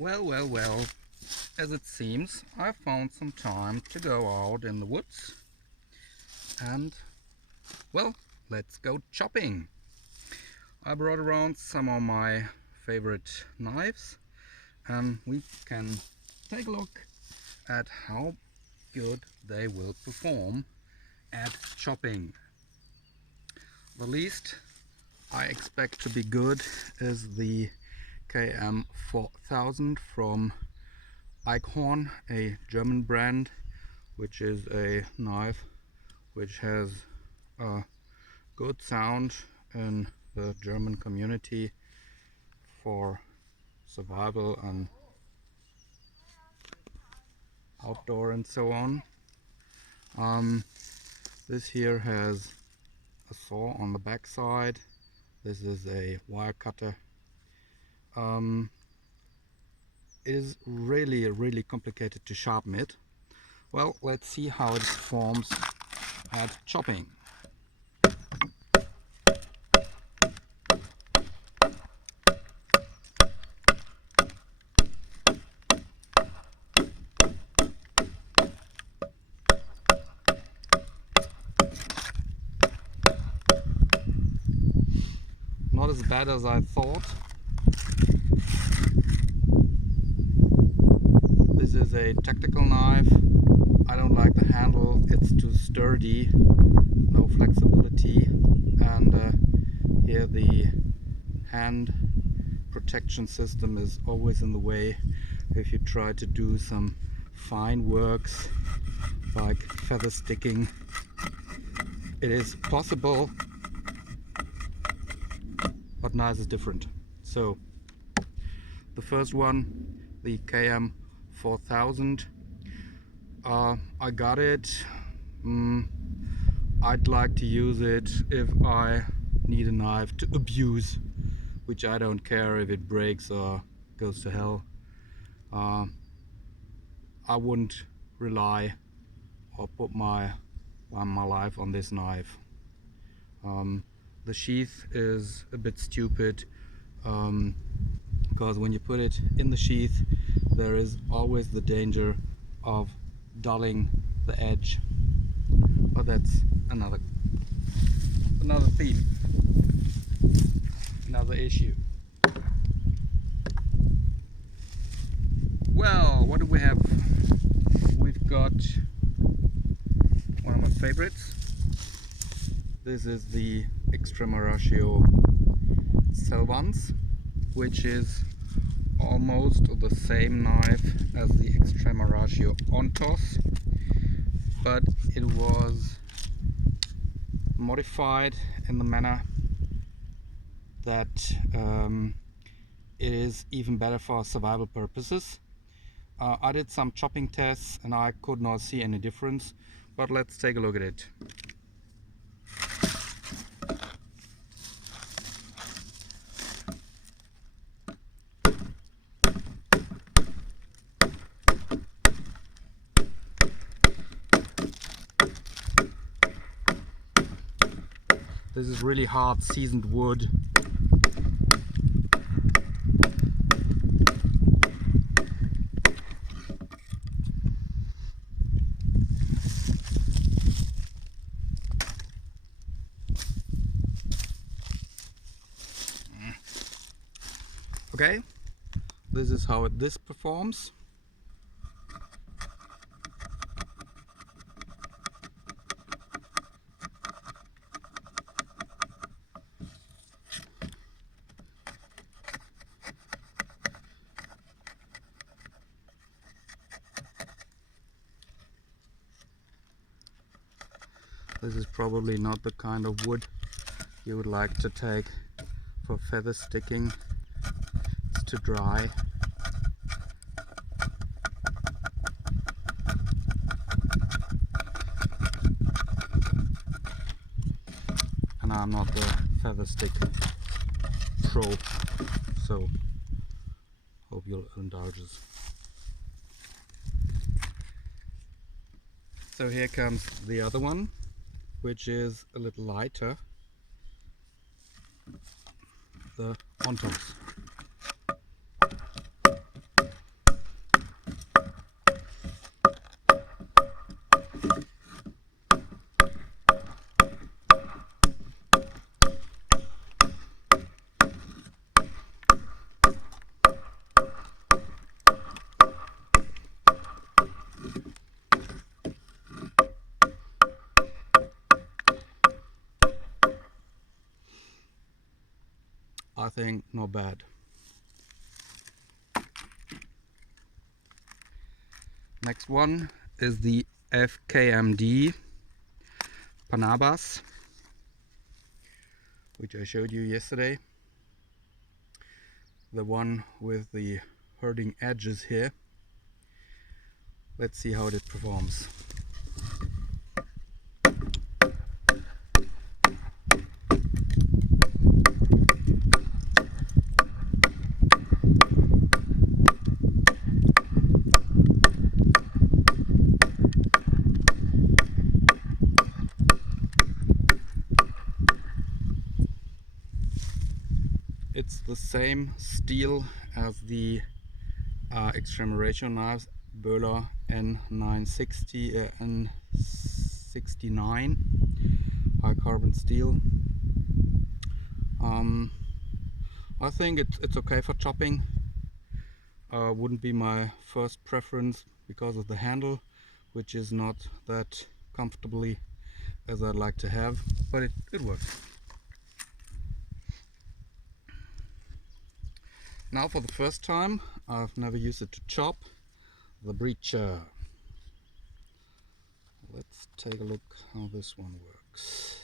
Well, as it seems, I found some time to go out in the woods and, well, let's go chopping. I brought around some of my favorite knives and we can take a look at how good they will perform at chopping. The least I expect to be good is the KM4000 from Eickhorn, a German brand, which is a knife which has a good sound in the German community for survival and outdoor and so on. This here has a saw on the back side. This is a wire cutter. It is really complicated to sharpen it. Well, let's see how it performs at chopping. Not as bad as I thought. This is a tactical knife. I don't like the handle, it's too sturdy, no flexibility, and here the hand protection system is always in the way if you try to do some fine works like feather sticking. It is possible, but knives is different. So the first one, the KM4000, I got it. I'd like to use it if I need a knife to abuse, which I don't care if it breaks or goes to hell. I wouldn't rely or put my life on this knife. The sheath is a bit stupid because when you put it in the sheath there is always the danger of dulling the edge, but that's another theme, another issue. Well, what do we have? We've got one of my favorites. This is the Extrema Ratio Selvans, which is almost the same knife as the Extrema Ratio ONTOS, but it was modified in the manner that it is even better for survival purposes. I did some chopping tests and I could not see any difference, but let's take a look at it. This is really hard seasoned wood. Okay, this is how this performs. This is probably not the kind of wood you would like to take for feather sticking. It's too dry. And I'm not the feather stick pro, so hope you'll indulge us. So here comes the other one, which is a little lighter, the ONTOS. think not bad. Next one is the FKMD Panabas, which I showed you yesterday. The one with the hurting edges here. Let's see how it performs. It's the same steel as the Extrema Ratio knives, Böhler N960, N69, high carbon steel. I think it's okay for chopping. Wouldn't be my first preference because of the handle, which is not that comfortably as I'd like to have, but it works. Now for the first time, I've never used it to chop, the breacher. Let's take a look how this one works.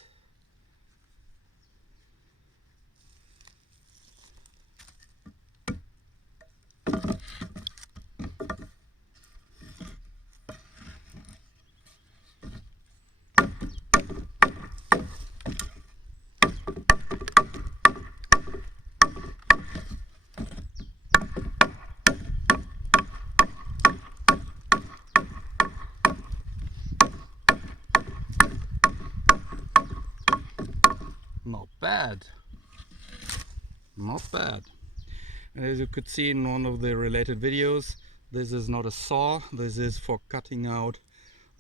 Not bad, not bad. And as you could see in one of the related videos, this is not a saw, this is for cutting out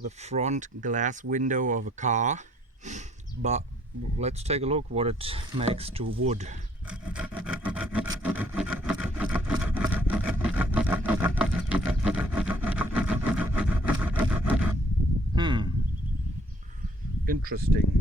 the front glass window of a car. But let's take a look what it makes to wood. Interesting.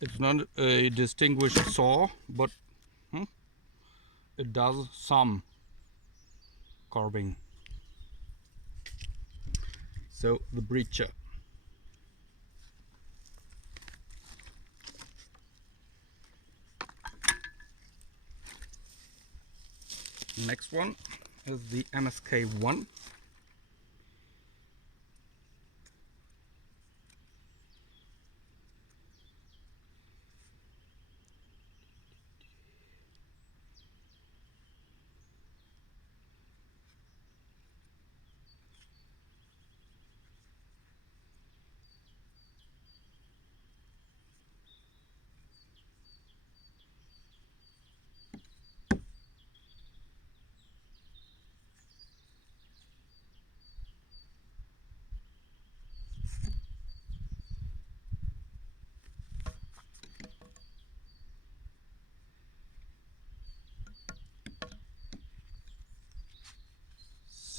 It's not a distinguished saw, but it does some carving. So the breacher. Next one is the MSK1.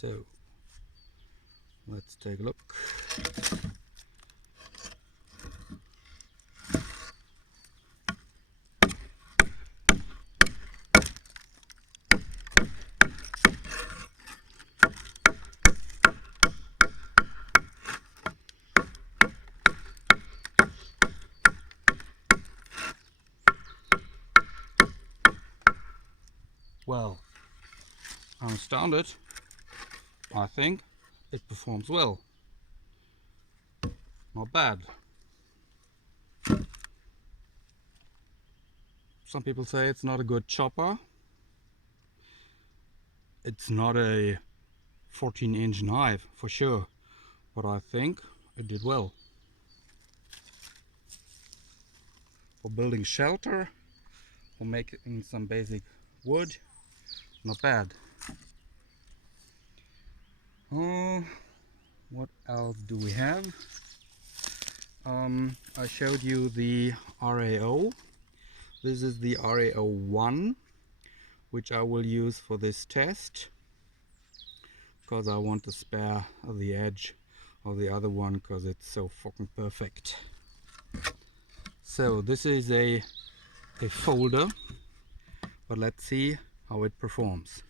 So let's take a look. Well, I'm astounded. I think it performs well. Not bad. Some people say it's not a good chopper. It's not a 14-inch knife for sure, but I think it did well. For building shelter, for making some basic wood, not bad. What else do we have? I showed you the RAO. This is the RAO1, which I will use for this test, because I want to spare the edge of the other one because it's so fucking perfect. So this is a folder, but let's see how it performs.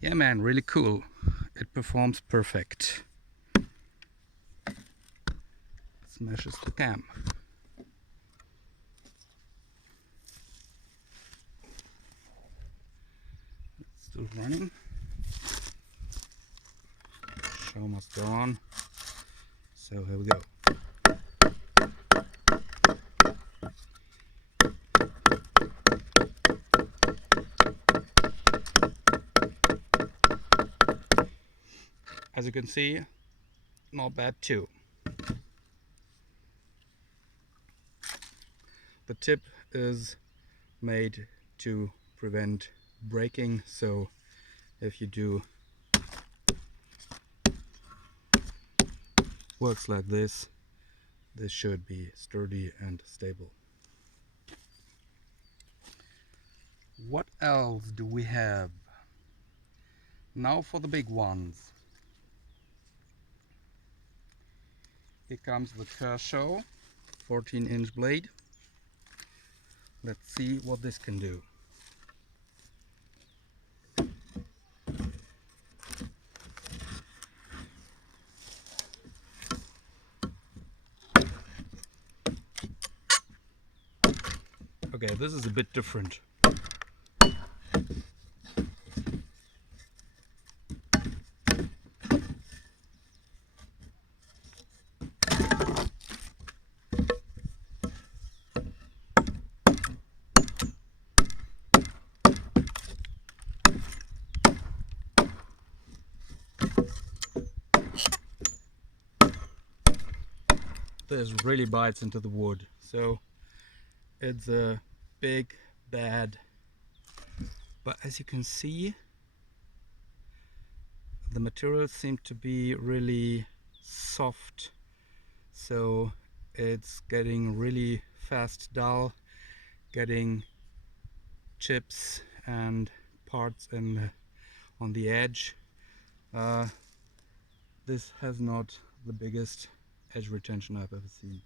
Yeah man, really cool. It performs perfect. Smashes the cam. It's still running. Show must go on. So here we go. As you can see, not bad too. The tip is made to prevent breaking, so if you do works like this, this should be sturdy and stable. What else do we have? Now for the big ones. Here comes the Kershaw 14-inch blade. Let's see what this can do. Okay, this is a bit different. This really bites into the wood, so it's a big bad, but as you can see, the materials seem to be really soft, so it's getting really fast dull, getting chips and parts on the edge. This has not the biggest edge retention I've ever seen.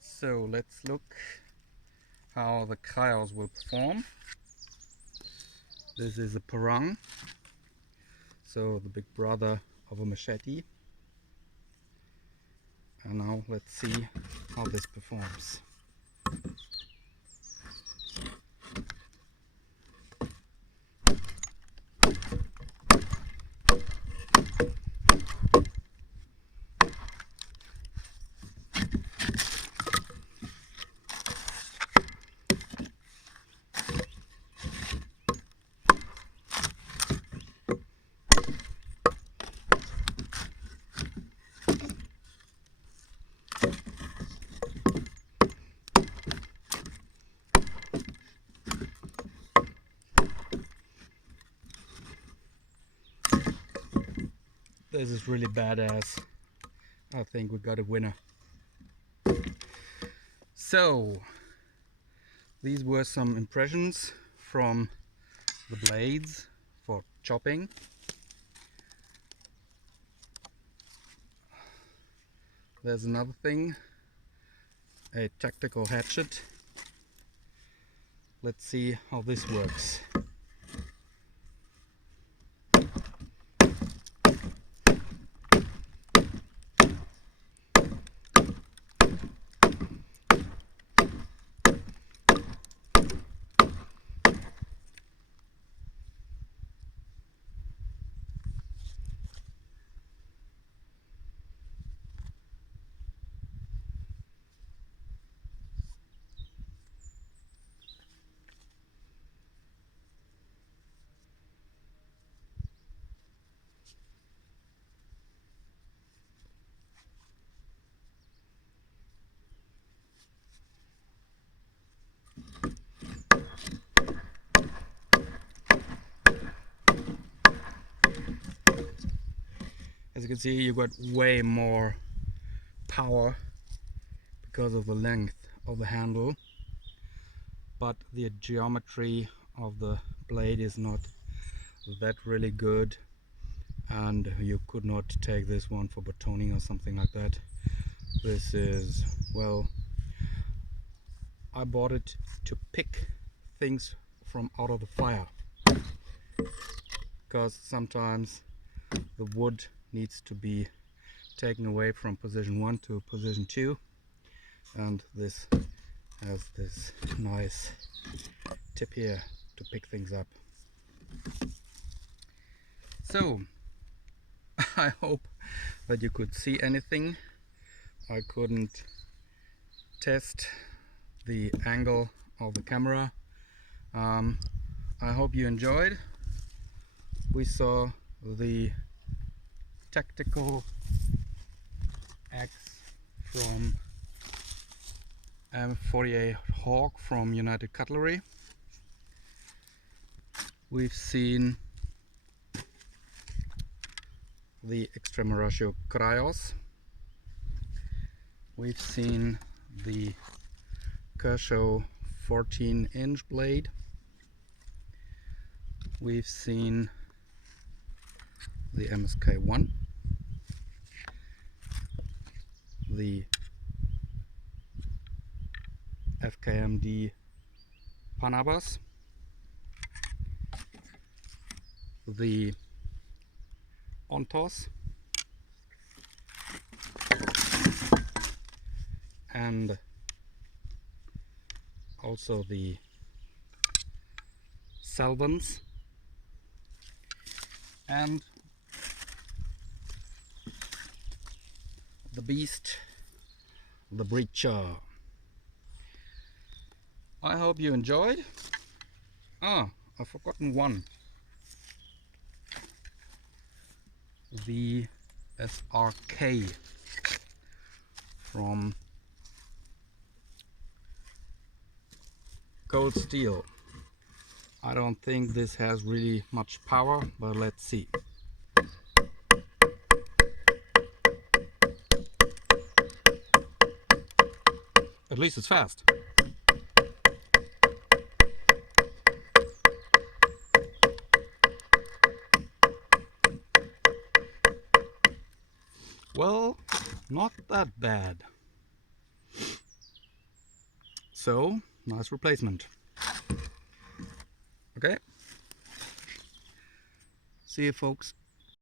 So let's look how the Cryos will perform. This is a parang, so the big brother of a machete. And now let's see how this performs. This is really badass. I think we got a winner. So, these were some impressions from the blades for chopping. There's another thing, a tactical hatchet. Let's see how this works. As you can see, you got way more power because of the length of the handle, but the geometry of the blade is not that really good, and you could not take this one for batoning or something like that. This is, well, I bought it to pick things from out of the fire, because sometimes the wood needs to be taken away from position 1 to position 2, and this has this nice tip here to pick things up. So I hope that you could see anything. I couldn't test the angle of the camera. I hope you enjoyed. We saw the tactical axe from Eickhorn from Unitet Cutlery. We've seen the Extrema Ratio ONTOS. We've seen the Kershaw 14-inch blade. We've seen the MSK1, the FKMD Panabas, the ONTOS, and also the Selvans, and the beast, the breacher. I hope you enjoyed. I've forgotten one. The SRK from cold steel. I don't think this has really much power, but let's see. At least it's fast. Well, not that bad. So, nice replacement. Okay. See you, folks.